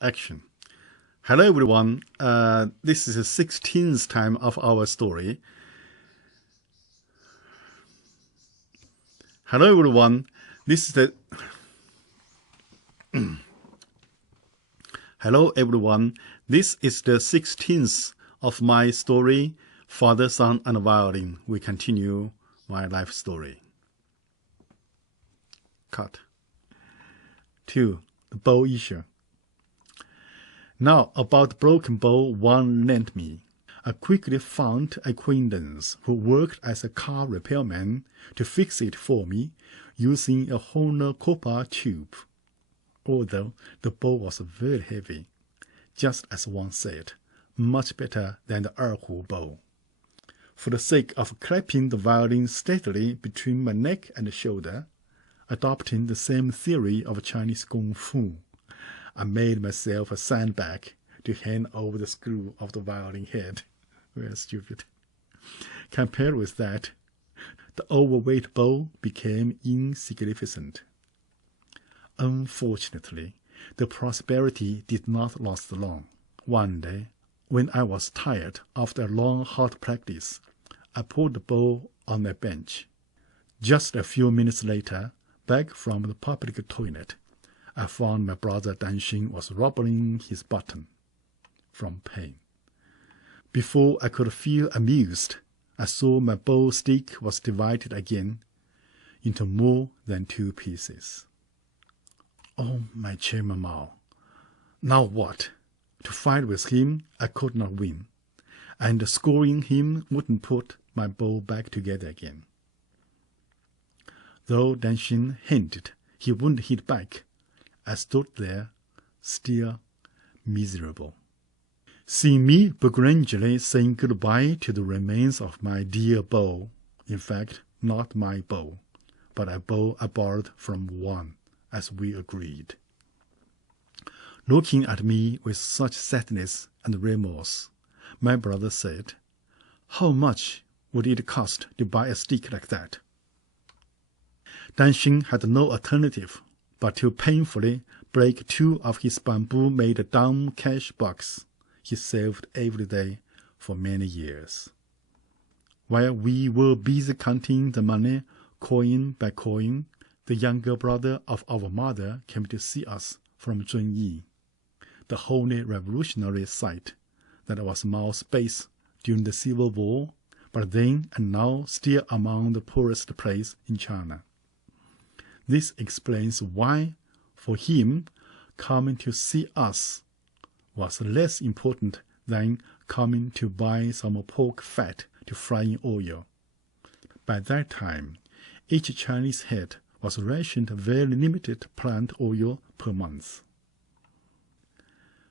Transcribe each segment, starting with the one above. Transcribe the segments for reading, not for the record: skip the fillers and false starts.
Action. Hello everyone. This is the 16th time of our story. Hello everyone. This is the Hello everyone. This is the 16th of my story, Father, Son, and Violin. We continue my life story. Cut. 2. The bow issue. Now about the broken bow one lent me. I quickly found an acquaintance who worked as a car repairman to fix it for me using a Horner copper tube. Although the bow was very heavy, just as one said, much better than the erhu bow. For the sake of clapping the violin steadily between my neck and shoulder, adopting the same theory of Chinese kung fu, I made myself a sandbag to hang over the screw of the violin head. Very stupid. Compared with that, the overweight bow became insignificant. Unfortunately, the prosperity did not last long. One day, when I was tired after a long hard practice, I put the bow on a bench. Just a few minutes later, back from the public toilet, I found my brother Danxin was rubbing his button from pain. Before I could feel amused, I saw my bow stick was divided again into more than 2 pieces. Oh, my Chairman Mao! Now what? To fight with him, I could not win, and scoring him wouldn't put my bow back together again. Though Danxin hinted he wouldn't hit back, I stood there, still miserable. Seeing me begrudgingly saying goodbye to the remains of my dear bow, in fact, not my bow, but a bow I borrowed from one, as we agreed. Looking at me with such sadness and remorse, my brother said, "How much would it cost to buy a stick like that?" Danxin had no alternative but to painfully break 2 of his bamboo-made down cash box he saved every day for many years. While we were busy counting the money, coin by coin, the younger brother of our mother came to see us from Zunyi, the Holy Revolutionary site that was Mao's base during the Civil War, but then and now still among the poorest places in China. This explains why, for him, coming to see us was less important than coming to buy some pork fat to fry in oil. By that time, each Chinese head was rationed very limited plant oil per month.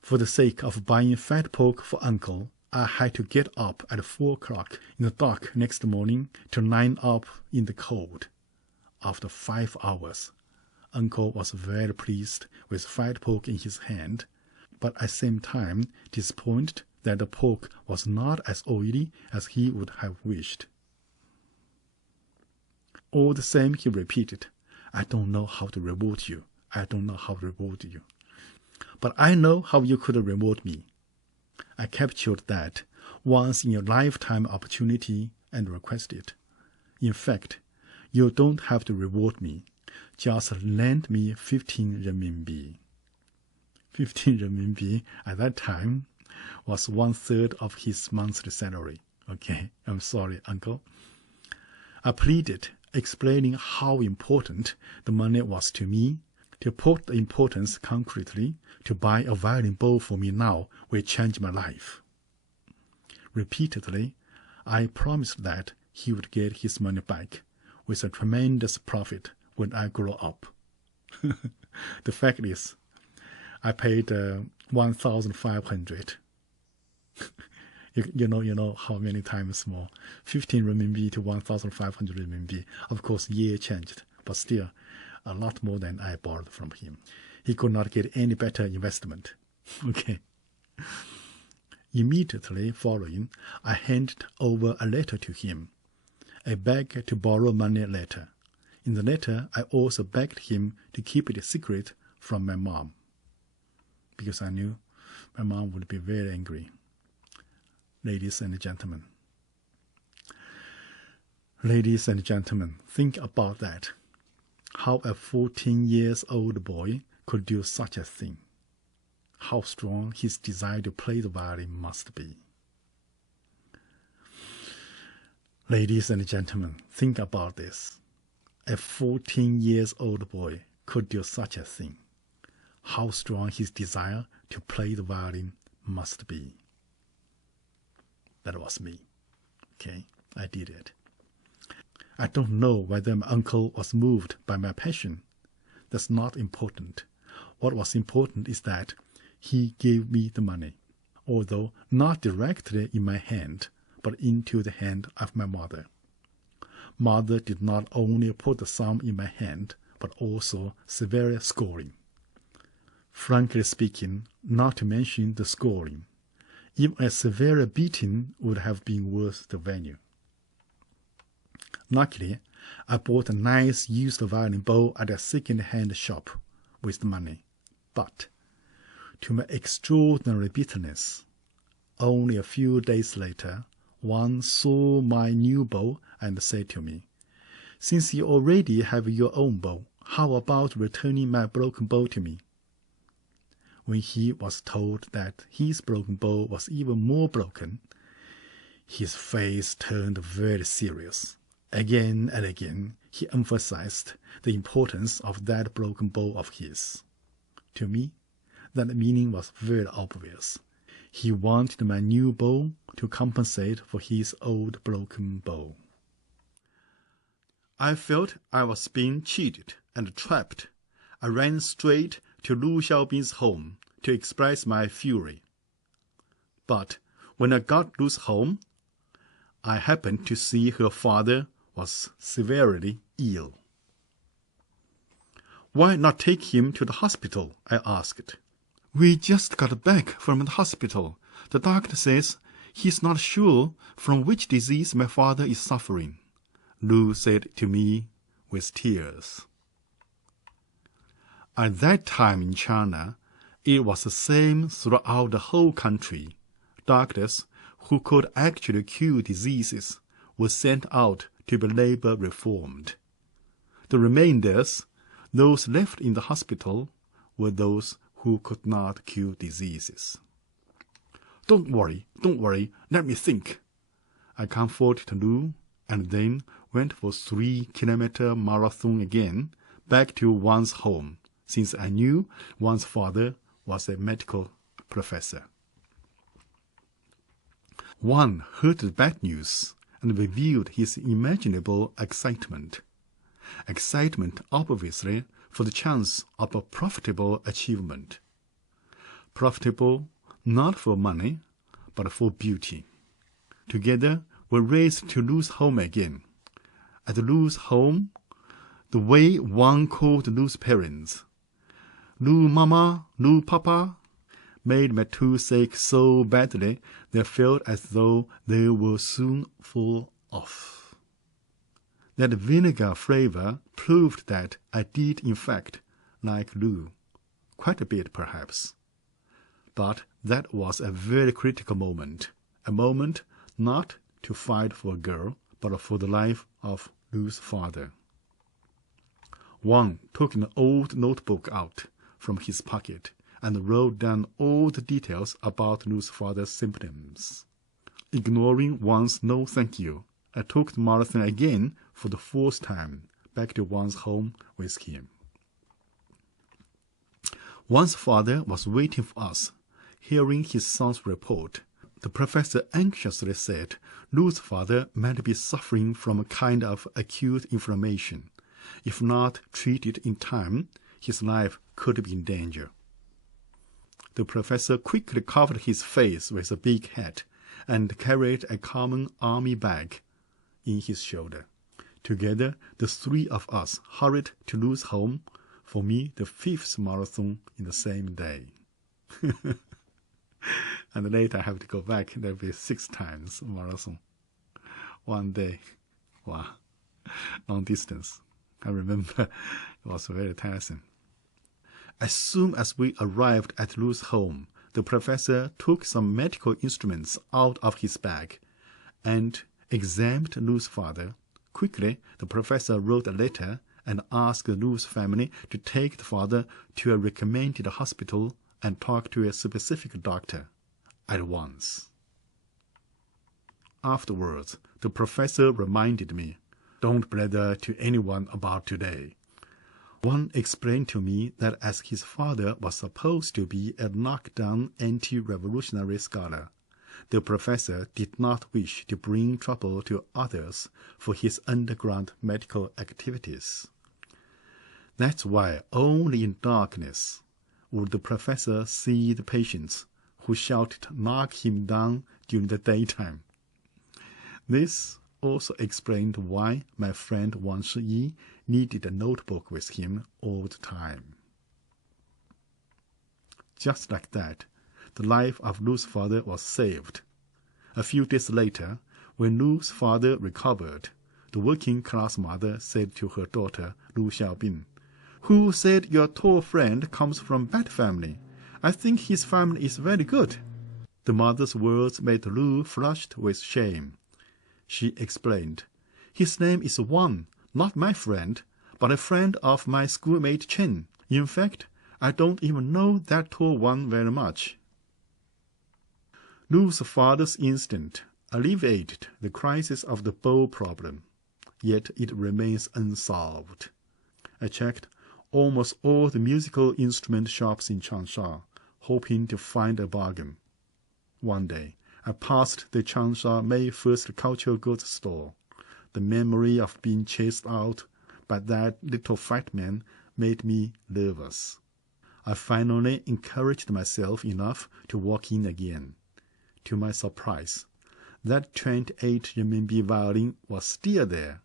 For the sake of buying fat pork for Uncle, I had to get up at 4 o'clock in the dark next morning to line up in the cold. After 5 hours, Uncle was very pleased with fat pork in his hand, but at the same time disappointed that the pork was not as oily as he would have wished. All the same, he repeated, "I don't know how to reward you. I don't know how to reward you. But I know how you could reward me. I captured that once in a lifetime opportunity and requested. In fact, you don't have to reward me. Just lend me 15 renminbi. 15 renminbi at that time was 1/3 of his monthly salary. Okay, I'm sorry, Uncle." I pleaded, explaining how important the money was to me. To put the importance concretely, to buy a violin bow for me now will change my life. Repeatedly, I promised that he would get his money back with a tremendous profit when I grow up. The fact is, I paid 1,500. You know how many times more. 15 renminbi to 1,500 renminbi. Of course, year changed, but still a lot more than I borrowed from him. He could not get any better investment. Okay. Immediately following, I handed over a letter to him. I begged to borrow money later. In the letter, I also begged him to keep it a secret from my mom. because I knew my mom would be very angry. Ladies and gentlemen, think about that. How a 14-year-old boy could do such a thing. How strong his desire to play the violin must be. Ladies and gentlemen, think about this. A 14-year-old boy could do such a thing. How strong his desire to play the violin must be. That was me. Okay, I did it. I don't know whether my uncle was moved by my passion. That's not important. What was important is that he gave me the money, although not directly in my hand, but into the hand of my mother. Mother did not only put the sum in my hand, but also severe scolding. Frankly speaking, not to mention the scolding, even a severe beating would have been worth the venue. Luckily, I bought a nice used violin bow at a second-hand shop with the money, but to my extraordinary bitterness, only a few days later, one saw my new bow and said to me, "Since you already have your own bow, how about returning my broken bow to me?" When he was told that his broken bow was even more broken, his face turned very serious. Again and again, he emphasized the importance of that broken bow of his. To me, that meaning was very obvious. He wanted my new bow to compensate for his old broken bow. I felt I was being cheated and trapped. I ran straight to Lu Xiaobing's home to express my fury. But when I got Lu's home, I happened to see her father was severely ill. "Why not take him to the hospital?" I asked. "We just got back from the hospital. The doctor says he's not sure from which disease my father is suffering," Lu said to me with tears. At that time in China, it was the same throughout the whole country. Doctors who could actually cure diseases were sent out to be labor reformed. The remainders, those left in the hospital, were those who could not cure diseases. Don't worry, let me think." I comforted Lu, and then went for 3-kilometer marathon again, back to one's home, since I knew one's father was a medical professor. One heard the bad news and revealed his imaginable excitement. Excitement, obviously, for the chance of a profitable achievement. Profitable not for money, but for beauty. Together, we raced to Lu's home again. At Lu's home, the way one called Lu's parents, "Lu Mama, Lu Papa," made my toothache so badly they felt as though they will soon fall off. That vinegar flavor proved that I did in fact like Lu, quite a bit perhaps. But that was a very critical moment, a moment not to fight for a girl, but for the life of Lu's father. Wang took an old notebook out from his pocket and wrote down all the details about Lu's father's symptoms. Ignoring Wang's no thank you, I took the marathon again for the 4th time, back to Wang's home with him. Wang's father was waiting for us, hearing his son's report. The professor anxiously said Lu's father might be suffering from a kind of acute inflammation. If not treated in time, his life could be in danger. The professor quickly covered his face with a big hat and carried a common army bag in his shoulder. Together, the 3 of us hurried to Lu's home, for me the 5th marathon in the same day. And later I have to go back, there'll be 6 times marathon. One day. Wow. Long distance. I remember it was very tiresome. As soon as we arrived at Lou's home, the professor took some medical instruments out of his bag and examined Lou's father. Quickly, the professor wrote a letter and asked Lou's family to take the father to a recommended hospital and talk to a specific doctor at once. Afterwards, the professor reminded me, "Don't bother to anyone about today." One explained to me that as his father was supposed to be a knockdown anti-revolutionary scholar, the professor did not wish to bring trouble to others for his underground medical activities. That's why only in darkness would the professor see the patients who shouted "knock him down" during the daytime. This also explained why my friend Wang Shiyi needed a notebook with him all the time. Just like that, the life of Lu's father was saved. A few days later, when Lu's father recovered, the working-class mother said to her daughter, Lu Xiaobin, "Who said your tall friend comes from bad family? I think his family is very good." The mother's words made Lu flushed with shame. She explained, "His name is Wang, not my friend, but a friend of my schoolmate Chen. In fact, I don't even know that tall one very much." Lu's father's instinct alleviated the crisis of the bow problem, yet it remains unsolved. I checked almost all the musical instrument shops in Changsha, hoping to find a bargain. One day, I passed the Changsha May 1st cultural goods store. The memory of being chased out by that little fat man made me nervous. I finally encouraged myself enough to walk in again. To my surprise, that 28 renminbi violin was still there,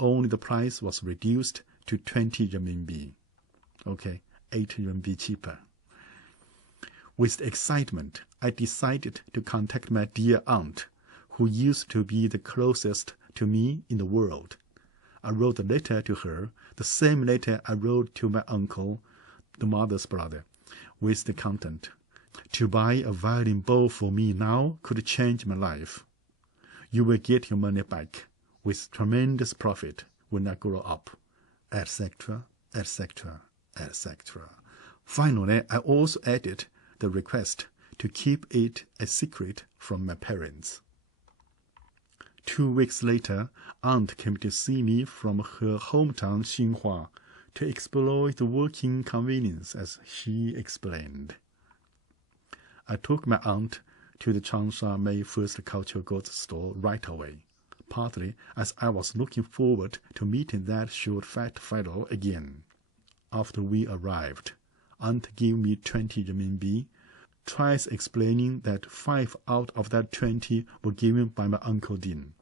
only the price was reduced to 20 renminbi. Okay, 8 renminbi cheaper. With excitement, I decided to contact my dear aunt, who used to be the closest to me in the world. I wrote a letter to her, the same letter I wrote to my uncle, the mother's brother, with the content, "To buy a violin bow for me now could change my life. You will get your money back with tremendous profit when I grow up," etc., etc., etc. Finally, I also added the request to keep it a secret from my parents. 2 weeks later, Aunt came to see me from her hometown Xinhua to exploit the working convenience, as she explained. I took my aunt to the Changsha May 1st cultural goods store right away, partly as I was looking forward to meeting that short fat fellow again. After we arrived, Aunt gave me 20 renminbi, twice explaining that 5 out of that 20 were given by my Uncle Din.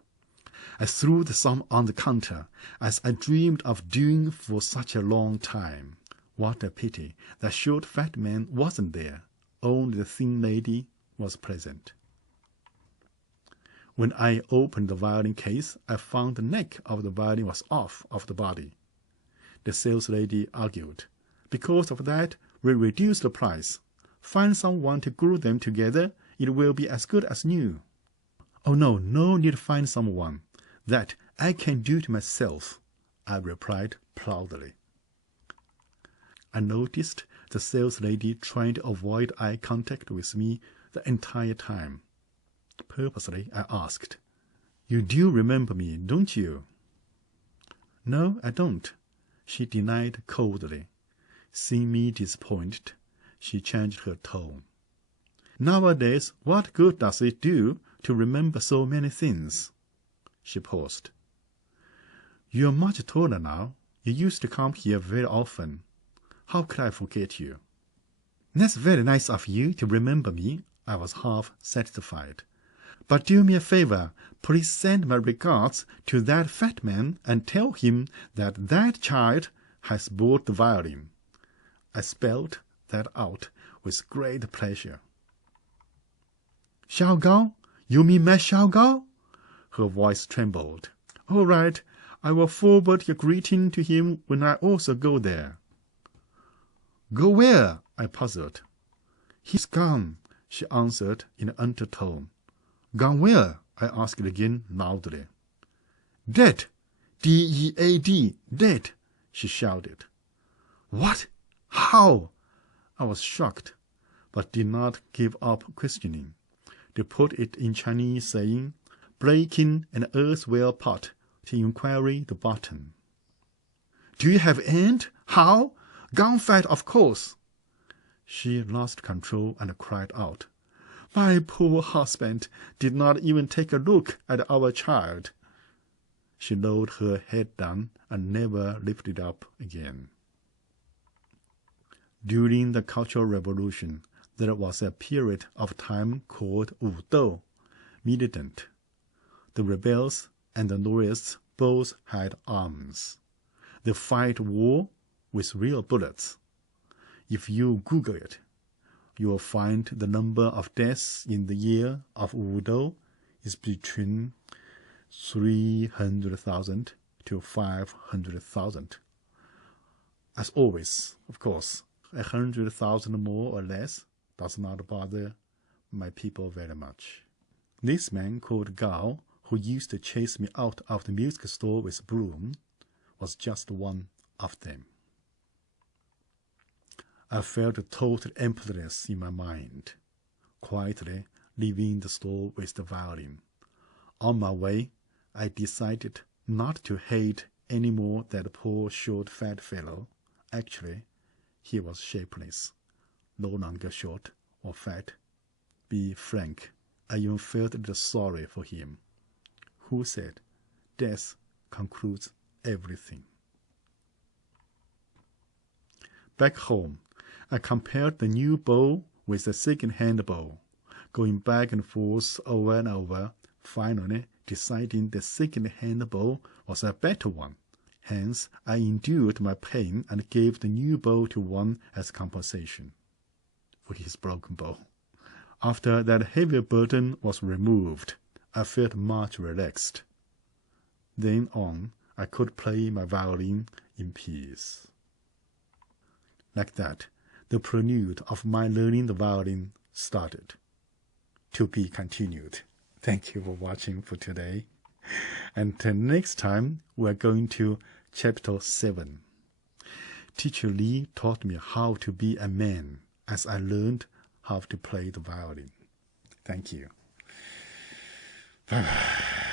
I threw the sum on the counter, as I dreamed of doing for such a long time. What a pity that short fat man wasn't there. Only the thin lady was present. When I opened the violin case, I found the neck of the violin was off of the body. The sales lady argued, "Because of that, we reduced the price. Find someone to glue them together, it will be as good as new." "Oh no need to find someone. That I can do it myself," I replied proudly. I noticed the sales lady trying to avoid eye contact with me the entire time. Purposely, I asked, "You do remember me, don't you?" "No, I don't," she denied coldly. Seeing me disappointed, she changed her tone. "Nowadays, what good does it do to remember so many things?" She paused. "You're much taller now. You used to come here very often. How could I forget you?" "That's very nice of you to remember me," I was half satisfied. "But do me a favor, please send my regards to that fat man and tell him that that child has bought the violin." I spelled that out with great pleasure. "Xiaogao? You mean my Xiaogao?" Her voice trembled. "All right, I will forward your greeting to him when I also go there." Go where? I puzzled. He's gone, she answered in an undertone. Gone where? I asked again loudly. Dead! D-E-A-D, dead, she shouted. What? How? I was shocked, but did not give up questioning. To put it in Chinese, saying, breaking an earthenware pot to inquiry the bottom. Do you have aunt? How? Gone fat, of course. She lost control and cried out. My poor husband did not even take a look at our child. She lowered her head down and never lifted up again. During the Cultural Revolution, there was a period of time called Wudou, militant. The rebels and the loyalists both had arms. They fight war with real bullets. If you Google it, you will find the number of deaths in the year of Wudou is between 300,000 to 500,000. As always, of course, 100,000 more or less does not bother my people very much. This man called Gao, who used to chase me out of the music store with a broom, was just one of them. I felt a total emptiness in my mind, quietly leaving the store with the violin. On my way, I decided not to hate any more that poor short fat fellow. Actually, he was shapeless, no longer short or fat. Be frank, I even felt a little sorry for him. Who said, death concludes everything? Back home, I compared the new bow with the second-hand bow, going back and forth over and over, finally deciding the second-hand bow was a better one. Hence, I endured my pain and gave the new bow to one as compensation for his broken bow. After that heavy burden was removed, I felt much relaxed. Then on, I could play my violin in peace. Like that, the prelude of my learning the violin started. To be continued. Thank you for watching for today. And next time, we're going to Chapter 7. Teacher Li taught me how to be a man as I learned how to play the violin. Thank you. Bye-bye.